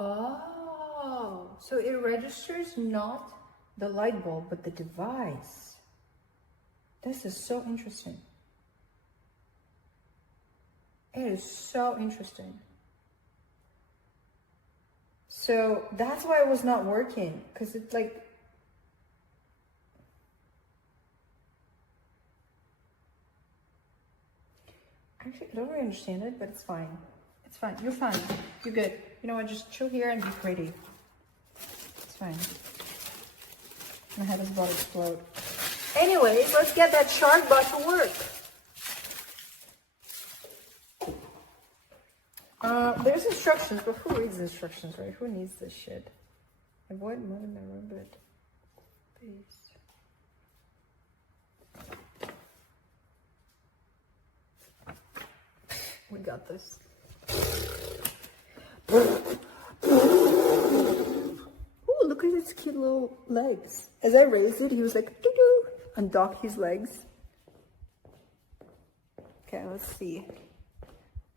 Oh, so it registers not the light bulb, but the device. This is so interesting. It is so interesting. So that's why it was not working, because it's like, actually, I don't really understand it, but it's fine. It's fine. You're fine. You're good. You know what? Just chill here and be pretty. It's fine. My head is about to explode. Anyways, let's get that shark butt to work. There's instructions, but who reads instructions, right? Who needs this shit? Avoid mud in the rabbit. Please. We got this. Ooh, look at his cute little legs. As I raised it, he was like, doo-doo, and docked his legs. Okay, let's see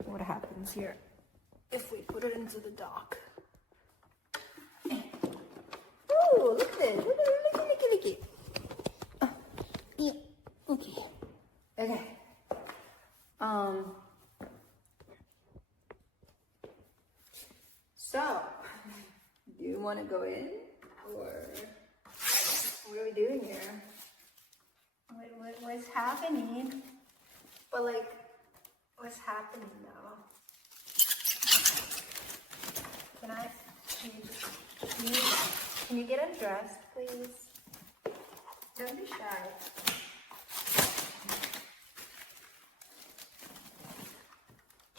what happens here if we put it into the dock. Oh, look at this. Look at it. Yeah, okay. Okay. So, do you want to go in? Or what are we doing here? What's happening? But like, what's happening though? Can you get undressed, please? Don't be shy.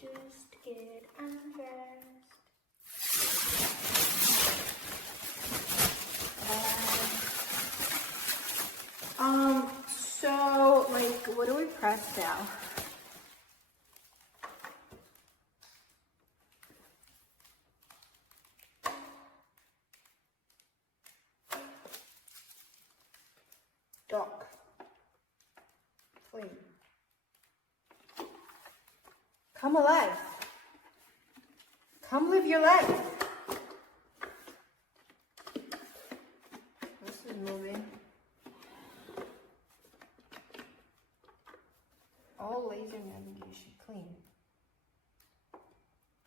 Just get undressed. So like, what do we press now? Dock. Clean. Come alive. Come live your life. This is moving. All laser navigation clean.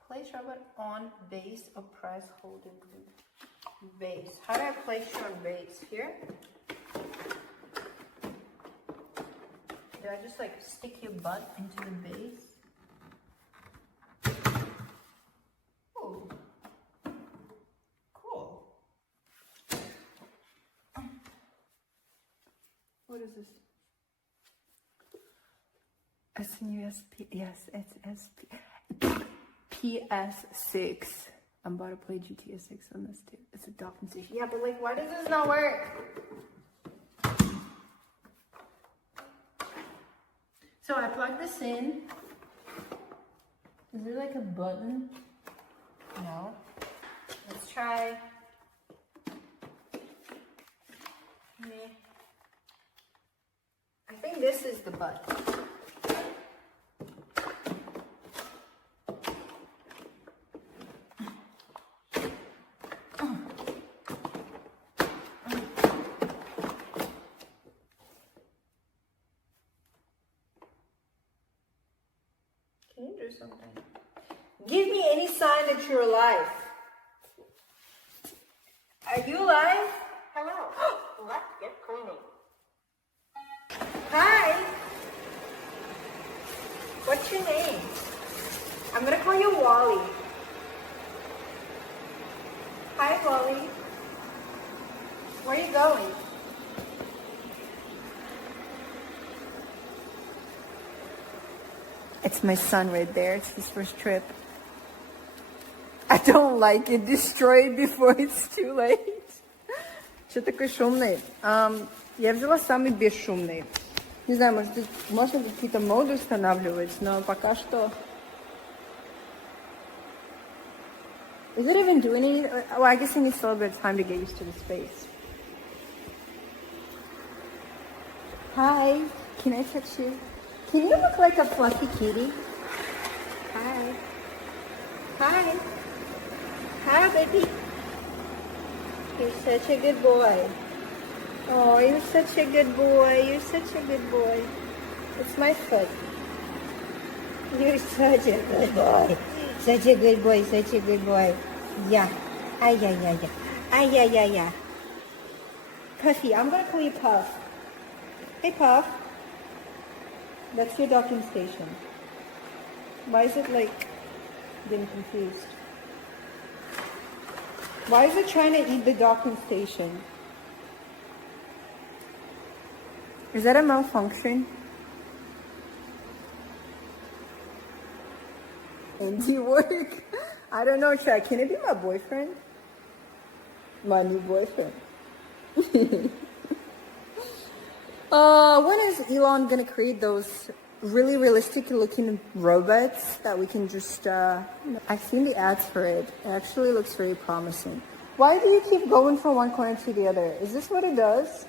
Place rubber on base or press, hold and glue. Base. How do I place you on base? Here? Do I just like stick your butt into the base? Oh, cool. What is this? SNUSP, yes, it's SP, PS6. I'm about to play GTA 6 on this too. It's a docking station. Yeah, but like, why does this not work? So I plug this in. Is there like a button? No. Let's try. I think this is the button. Can you do something? Give me any sign that you're alive. Are you alive? Hello. Let's get cleaning. Hi. What's your name? I'm gonna call you Wally. Hi, Wally. Where are you going? It's my son right there. It's his first trip. I don't like it. Destroy it before it's too late. Что такой шумный? Я взяла самый бесшумный. Не знаю, может, можно какие-то моды устанавливать, но пока что... Is it even doing anything? Well, I guess it needs a little bit of time to get used to the space. Hi, can I touch you? Can you look like a fluffy kitty? Hi. Hi. Hi, baby. You're such a good boy. Oh, you're such a good boy. You're such a good boy. It's my foot. You're such a good boy. Such a good boy. Such a good boy. Yeah. Ay, yeah, yeah, yeah. Ay, yeah, yeah, yeah. Puffy, I'm going to call you Puff. Hey, Puff. That's your docking station. Why is it like getting confused? Why is it trying to eat the docking station? Is that a malfunction? Empty work? I don't know, Chad. Can it be my boyfriend? My new boyfriend. When is Elon gonna create those really realistic looking robots that we can just, I've seen the ads for it. It actually looks very promising. Why do you keep going from one corner to the other? Is this what it does?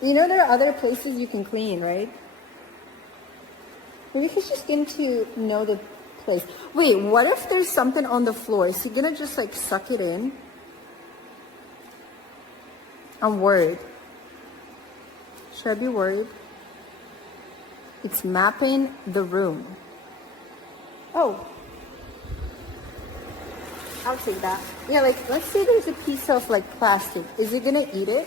You know there are other places you can clean, right? Maybe he's just getting to know the place. Wait, what if there's something on the floor? Is he gonna just like suck it in? I'm worried. Should I be worried? It's mapping the room. Oh. I'll take that. Yeah, like, let's say there's a piece of like plastic. Is it gonna eat it?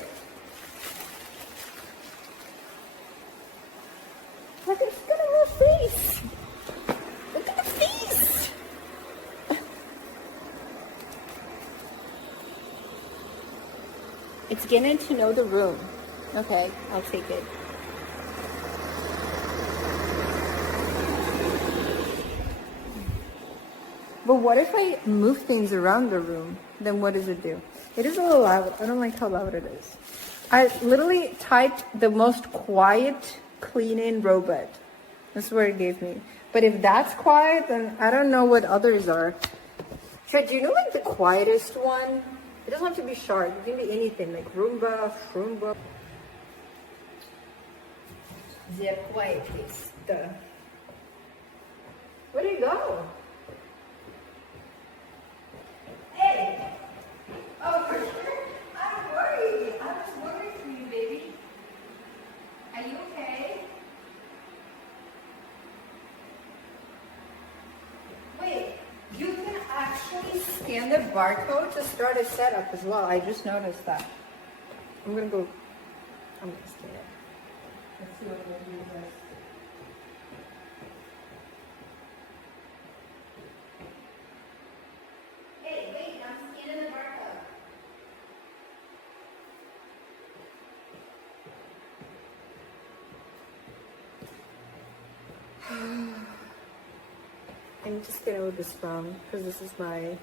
Look, it's got a little face. Look at the face. It's getting to know the room. Okay, I'll take it. But what if I move things around the room? Then what does it do? It is a little loud. I don't like how loud it is. I literally typed the most quiet cleaning robot. That's what it gave me. But if that's quiet, then I don't know what others are. Chad, do you know like the quietest one? It doesn't have to be Shark. It can be anything like Roomba, Shroomba. The quietest. Where'd it go? Hey! Oh, for sure? I'm worried. I was worried for you, baby. Are you okay? Wait, you can actually scan the barcode to start a setup as well. I just noticed that. I'm gonna scan it. Let's see what it will do with this. Hey, wait, I'm scanning the barcode. I'm just gonna move this from because this is my.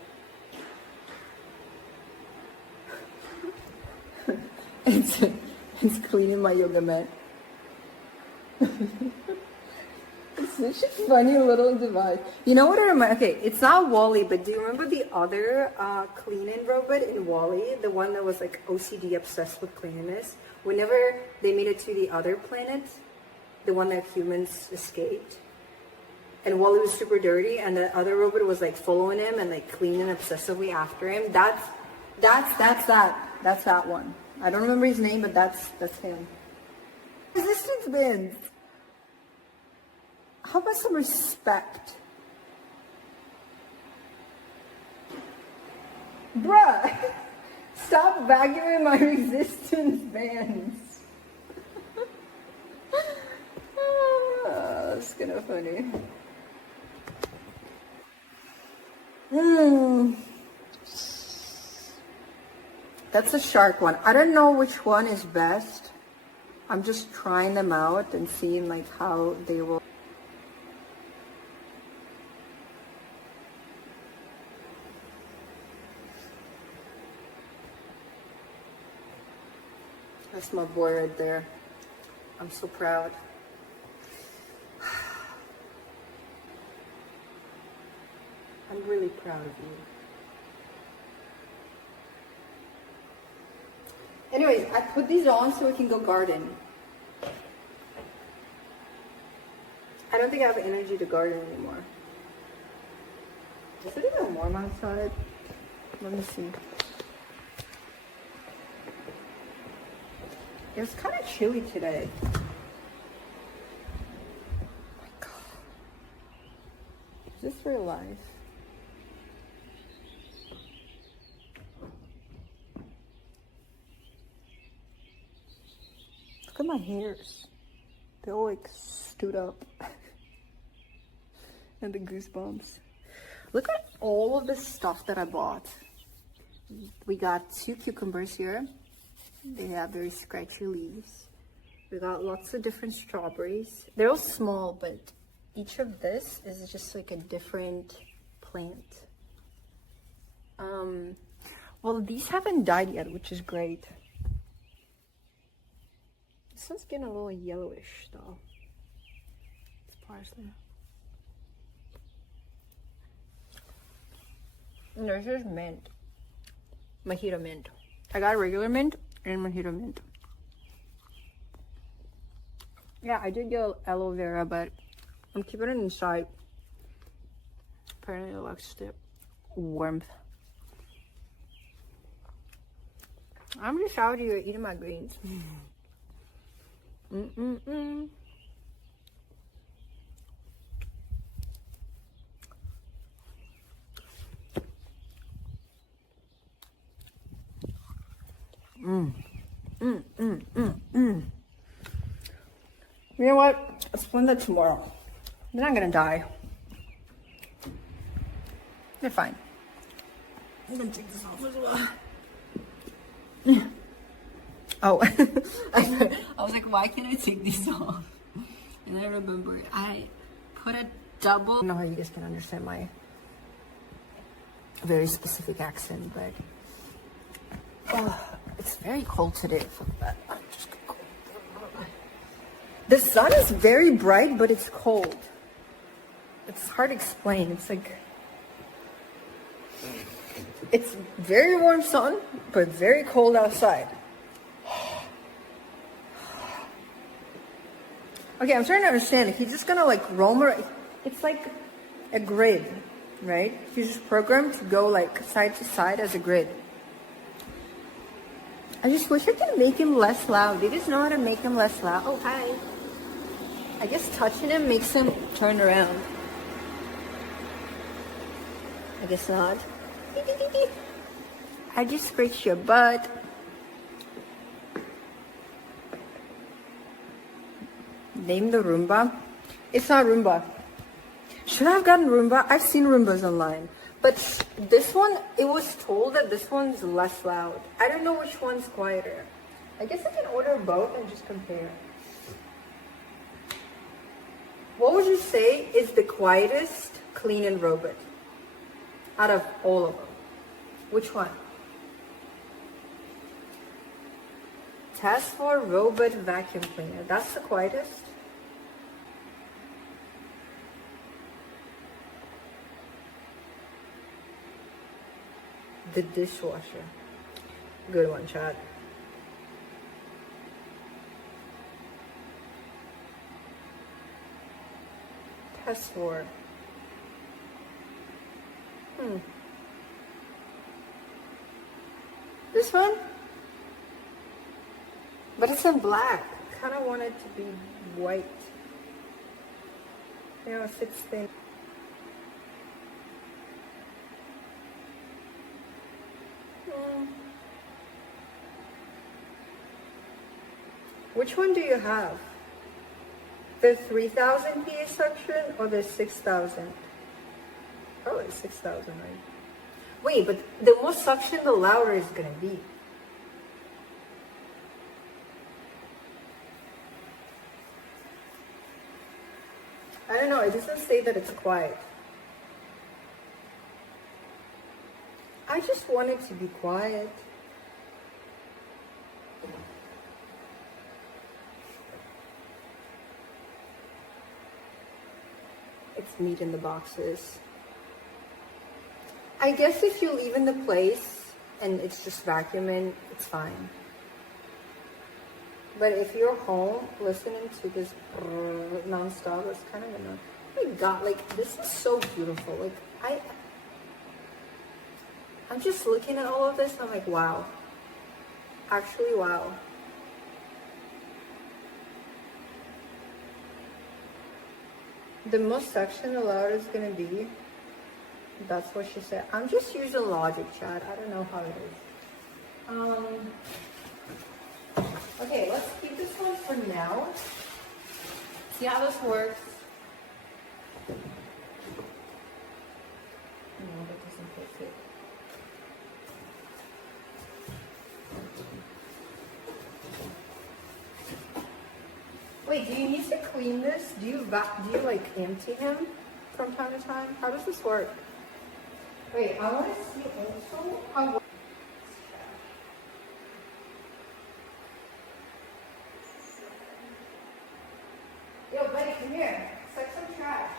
it's cleaning my yoga mat. It's such a funny little device. You know what I remember? Okay, it's not Wall-E, but do you remember the other cleaning robot in Wall-E? The one that was like OCD obsessed with cleanliness? Whenever they made it to the other planet, the one that humans escaped, and Wall-E was super dirty, and the other robot was like following him and like cleaning obsessively after him. That's that one. I don't remember his name, but that's him. Resistance bands. How about some respect? Bruh, stop vacuuming my resistance bands. That's kind of funny. That's a Shark one. I don't know which one is best. I'm just trying them out and seeing like how they will. That's my boy right there. I'm so proud. I'm really proud of you. Anyways, I put these on so we can go garden. I don't think I have energy to garden anymore. Is it even warm outside? Let me see. It was kind of chilly today. Oh my God. Is this real life? Look at my hairs. They all like stood up. And the goosebumps. Look at all of the stuff that I bought. We got 2 cucumbers here. They have very scratchy leaves. We got lots of different strawberries. They're all small, but each of this is just like a different plant. Well, these haven't died yet, which is great. This one's getting a little yellowish though. It's parsley. And there's just mint. Mojito mint. I got a regular mint and mojito mint. Yeah, I did get aloe vera, but I'm keeping it inside. Apparently it likes the warmth. I'm just out here eating my greens. You know what? Let's plan that tomorrow. They're not gonna die. They're fine. I'm gonna take this off as well. Oh, I was like, why can't I take these off? And I remember I put a double. I don't know how you guys can understand my very specific accent, but it's very cold today. I'm just gonna go. The sun is very bright, but it's cold. It's hard to explain. It's like, it's very warm sun, but very cold outside. Okay, I'm trying to understand. He's just gonna like roam around. It's like a grid, right? He's just programmed to go like side to side as a grid. I just wish I could make him less loud. Do you guys know how to make him less loud? Oh, hi. I guess touching him makes him turn around. I guess not. I just scratched your butt. Name the Roomba. It's not Roomba. Should I have gotten Roomba? I've seen Roombas online. But this one, it was told that this one's less loud. I don't know which one's quieter. I guess I can order both and just compare. What would you say is the quietest clean and robot out of all of them? Which one? Test for robot vacuum cleaner. That's the quietest. The dishwasher. Good one, Chad. Test for. This one? But it's in black. I kind of want it to be white. You know, 16. Which one do you have? The 3,000 PA suction or the 6,000? Probably 6,000, right? Wait, but the more suction, the louder it's gonna be. I don't know, it doesn't say that it's quiet. I just want it to be quiet. It's neat in the boxes. I guess if you leave in the place and it's just vacuuming, it's fine. But if you're home listening to this non-stop, it's kind of annoying. Oh my god, like this is so beautiful. Like I'm just looking at all of this and I'm like, wow. Actually, wow. The most suction allowed is gonna be, that's what she said. I'm just using logic, chat. I don't know how it is. Okay, let's keep this one for now. See how this works. No, that doesn't fit it. Wait, do you need to clean this? Do you like empty him from time to time? How does this work? Wait, I want to see also how. Yo, buddy, come here. Suck some trash.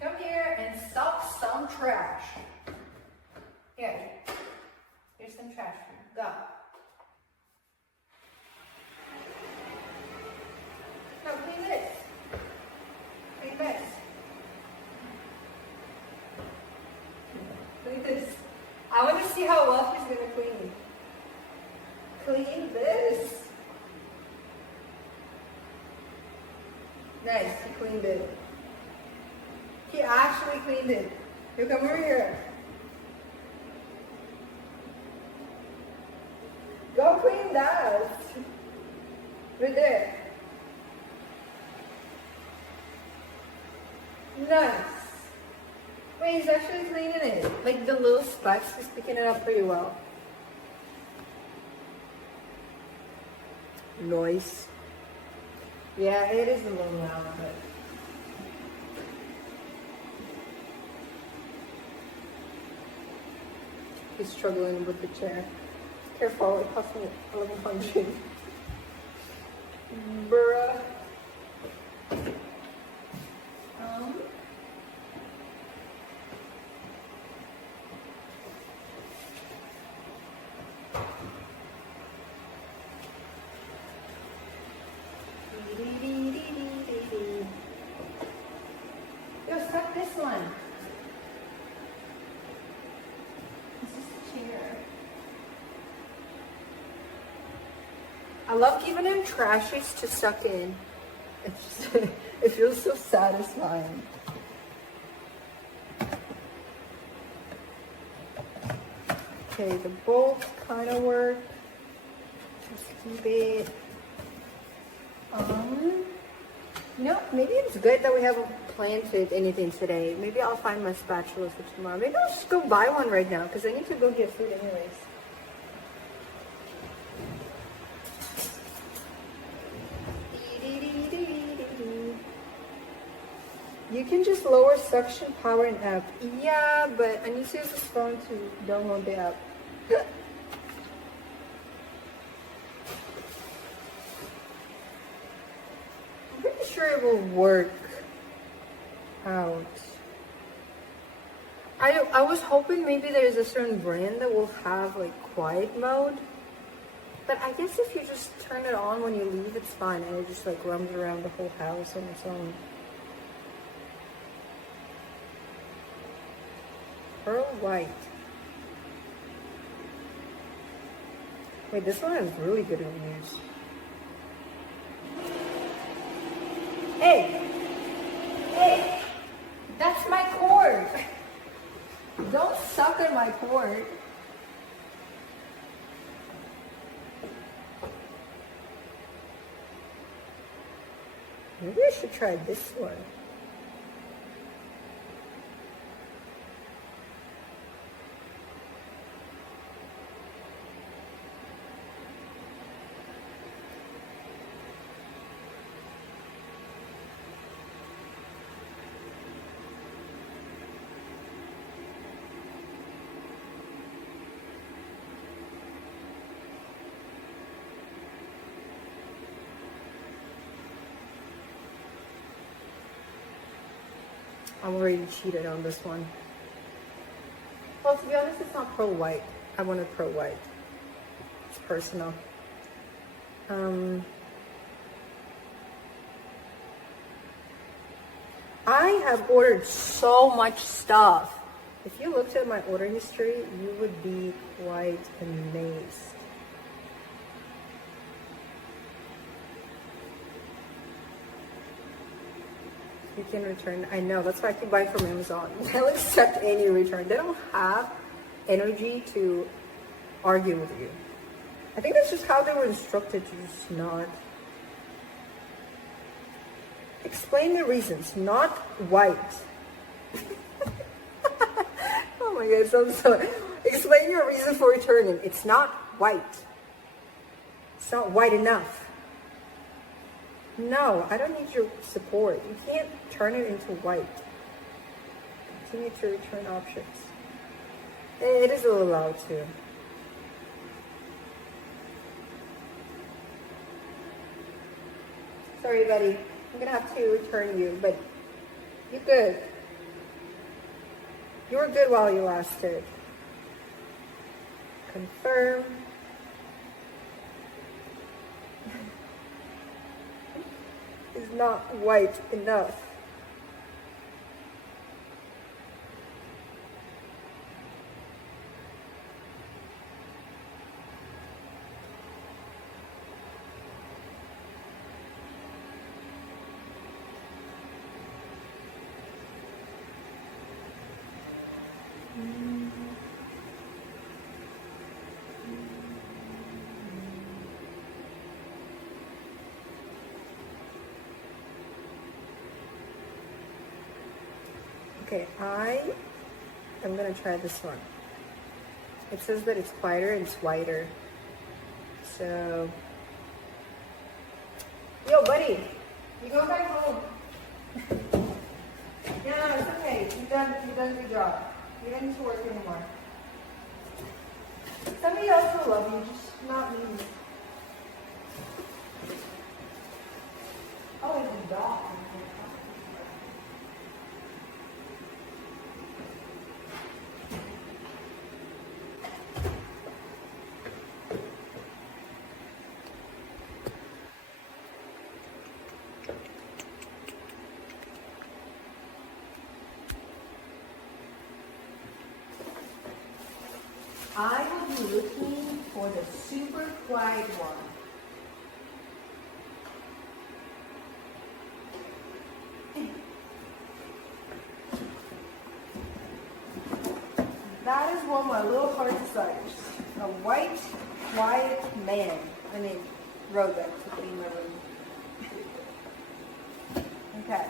Come here and suck some trash. Here. Here's some trash for you. Go. No, clean this. Clean this. Clean this. I want to see how well he's going to clean. Clean this. Nice, he cleaned it. He actually cleaned it. You come over here. Go clean that. Right there. Nice. Wait, he's actually cleaning it. Like the little specks, he's picking it up pretty well. Noise. Yeah, it is a little loud, but. He's struggling with the chair. Careful, it cost me 1100. Bruh. Yo, suck this one. This is the chair. I love giving him trashies to suck in. It's just, it feels so satisfying. Okay, the bolts kind of work. Just keep it. You know, maybe it's good that we haven't planted anything today. Maybe I'll find my spatula for tomorrow. Maybe I'll just go buy one right now because I need to go get food anyways. You can just lower suction power in app. Yeah, but I need to use this phone to download the app. I'm pretty sure it will work out. I was hoping maybe there's a certain brand that will have like quiet mode. But I guess if you just turn it on when you leave, it's fine. And it just like roams around the whole house on its own. Pearl white. Wait, this one has really good reviews. Hey! Hey! That's my cord! Don't suck on my cord. Maybe I should try this one. I'm already cheated on this one. Well, to be honest, it's not pearl white. I wanted pearl white. It's personal. I have ordered so much stuff. If you looked at my order history, you would be quite amazed. You can return. I know, that's why I keep buying from Amazon. They'll accept any return. They don't have energy to argue with you. I think that's just how they were instructed to just not. Explain the reasons, not white. Oh my gosh, I'm sorry. Explain your reason for returning. It's not white. It's not white enough. No, I don't need your support. You can't turn it into white. Continue to return options. It is a little loud too. Sorry, buddy. I'm gonna have to return you, but you're good. You were good while you lasted. Confirm. Is not white enough. Okay, I am gonna try this one. It says that it's quieter and it's whiter. So, yo, buddy, you go back home. Yeah, it's okay. You've done your job. You don't need to work anymore. Somebody else will love you, just not me. Oh, it's a dog. I will be looking for the super quiet one. That is what my little heart desires. A white, quiet man. I mean, robot to clean my room. Okay.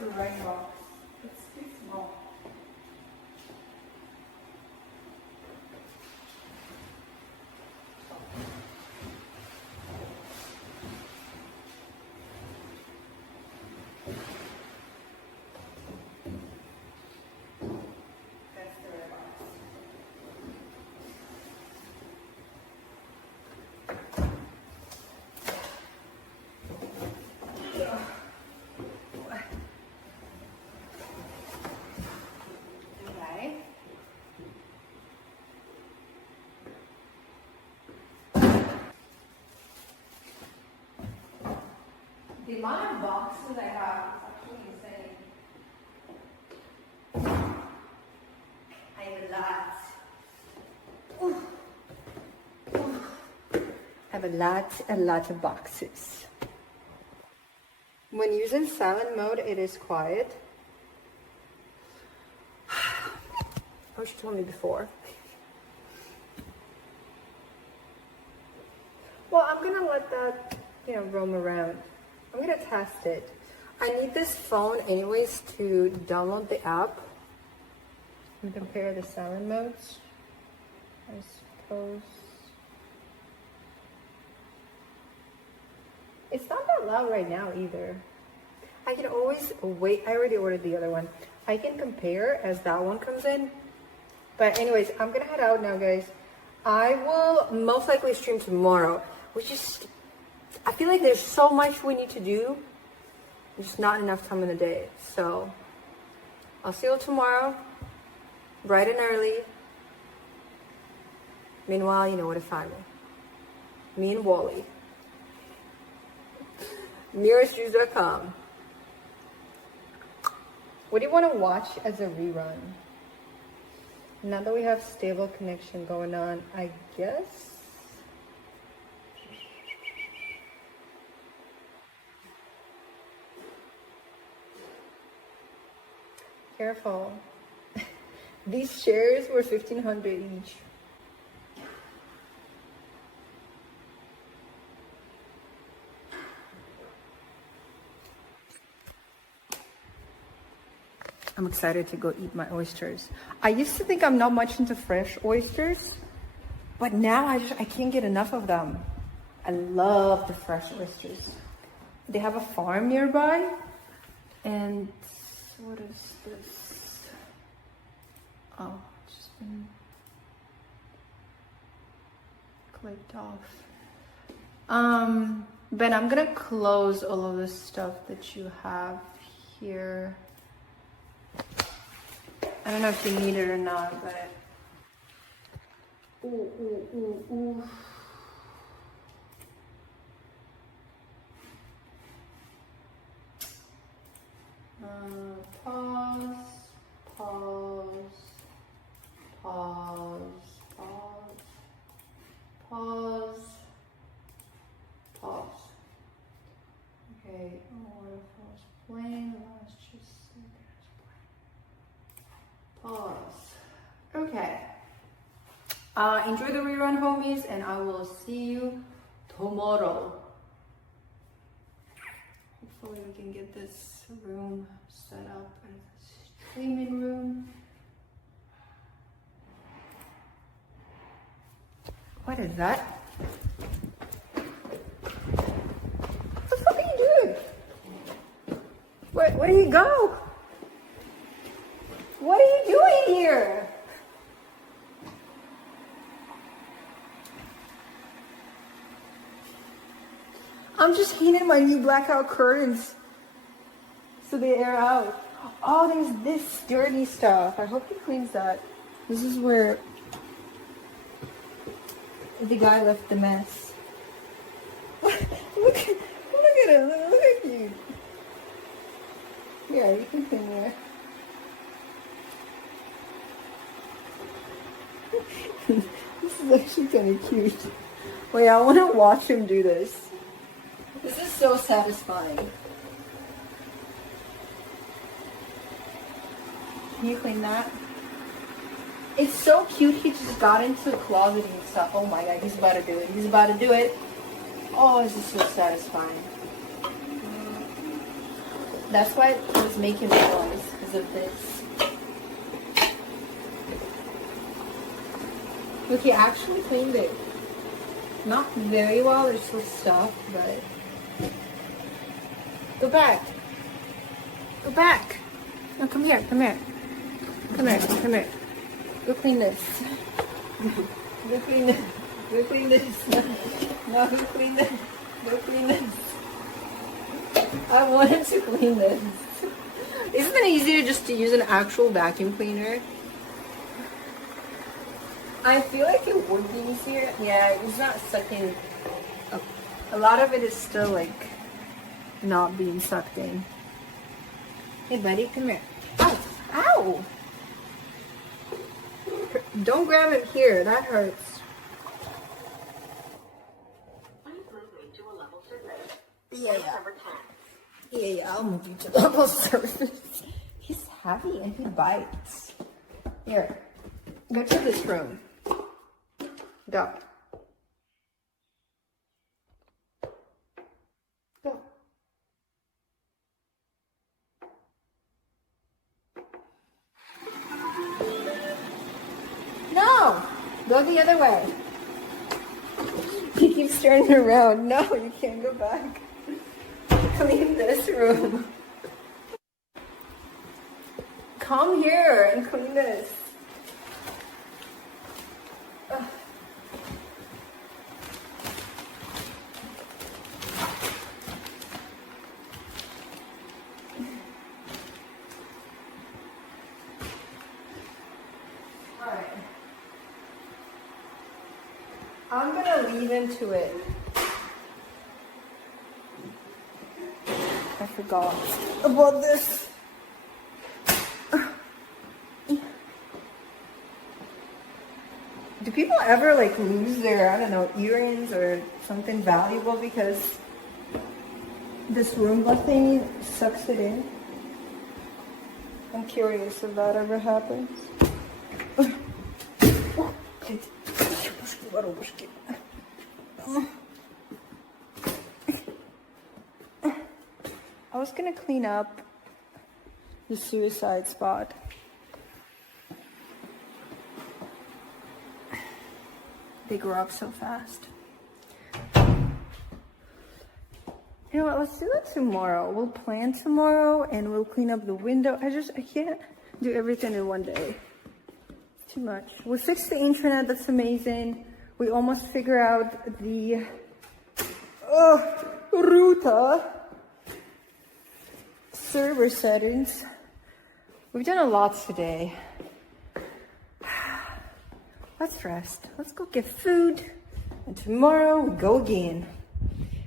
The right box. It's too small. That's the right box. Okay. The amount of boxes I have is actually insane. I have a lot. I have a lot of boxes. When using silent mode, it is quiet. I wish you told me before. Well, I'm gonna let that, roam around. I'm gonna test it. I need this phone anyways to download the app. Let me compare the silent modes. I suppose it's not that loud right now either. I can always wait. I already ordered the other one. I can compare as that one comes in. But anyways, I'm gonna head out now, guys. I will most likely stream tomorrow, which is, I feel like there's so much we need to do. Just not enough time in the day. So I'll see you tomorrow, bright and early. Meanwhile, you know where to find me. Me and Wally. Nearestjuice.com. What do you want to watch as a rerun? Now that we have stable connection going on, I guess. Careful. These chairs were $1,500 each. I'm excited to go eat my oysters. I used to think I'm not much into fresh oysters, but now I can't get enough of them. I love the fresh oysters. They have a farm nearby, and what is this? Oh, it's just been clicked off. Ben, I'm gonna close all of the stuff that you have here. I don't know if you need it or not, but ooh. Pause. Okay, waterfalls playing. Let's just see. Pause. Okay. Enjoy the rerun, homies, and I will see you tomorrow. Hopefully we can get this room set up as a streaming room. What is that? What the fuck are you doing? Where do you go? What are you doing here? I'm just heating my new blackout curtains so they air out. Oh, there's this dirty stuff. I hope he cleans that. This is where the guy left the mess. look at him. Look at you. Yeah, you can clean there. This is actually kind of cute. Wait, I want to watch him do this. This is so satisfying. Can you clean that? It's so cute. He just got into the closet and stuff. Oh my god, he's about to do it. He's about to do it. Oh, this is so satisfying. That's why it was making noise, because of this. Look, he actually cleaned it. Not very well, there's still stuff, but... Go back. Go back. No, come here, come here. Come here, come here. Go clean this. Go clean this. Go clean this. No, go clean this. Go clean this. I wanted to clean this. Isn't it easier just to use an actual vacuum cleaner? I feel like it would be easier. Yeah, it's not sucking up. A lot of it is still like not being sucked in. Hey buddy, come here. Ow! Ow! Don't grab it here, that hurts. Please move me to a level surface. Yeah. Number 10. Yeah, I'll move you to the level surface. He's heavy and he bites. Here, go to this room. Go. Go. Go the other way. He keeps turning around. No, you can't go back. Clean this room. Come here and clean this. Ugh. Alright. I'm gonna leave into it. I forgot about this. Do people ever like lose their, I don't know, earrings or something valuable because this Roomba thing sucks it in? I'm curious if that ever happens. I was gonna clean up the suicide spot. They grow up so fast. You know what, let's do that tomorrow. We'll plan tomorrow and we'll clean up the window. I can't do everything in one day. It's too much. We fixed the internet, that's amazing. We almost figure out the router server settings. We've done a lot today. Let's rest. Let's go get food. And tomorrow we go again.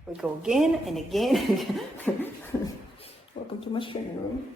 We go again and again and again. Welcome to my training room.